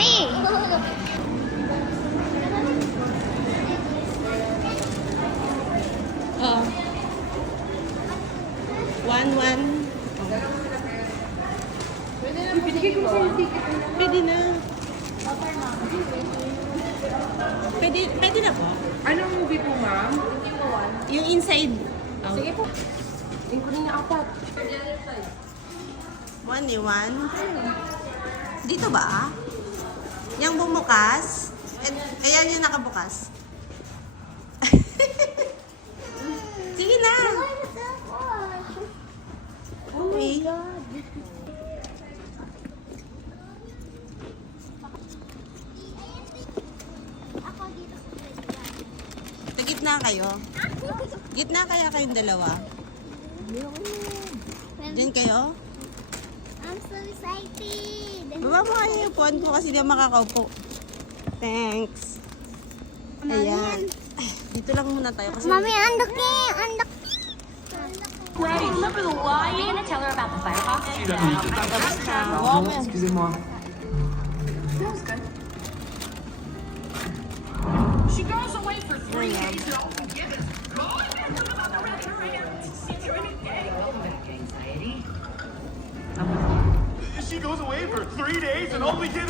Mami! Oh. 1-1. Pwede na. Pwede na po. Anong movie po, ma'am? Yung inside. Oh. Sige po. Yung kunin niya apat. 1. Dito ba? Yung bumukas? Ayan yung nakabukas. Sige na. Oh my Okay. God. Ako dito sa playground. Sa gitna kayo. Gitna kaya kayong dalawa. Diyan kayo. I'm so excited. Baba mo kayo yung phone ko kasi di ako makakaupo. Thanks. Ayan. Dito lang muna tayo kasi... Mami, andok eh. Andok. Ready. Remember the why? Are you gonna tell her about the firebox? Excusez-moi. Smells good. She goes away for 3 days and all we get is God. What about the restaurant? See you in a day. Welcome back, anxiety. She goes away for 3 days and all we did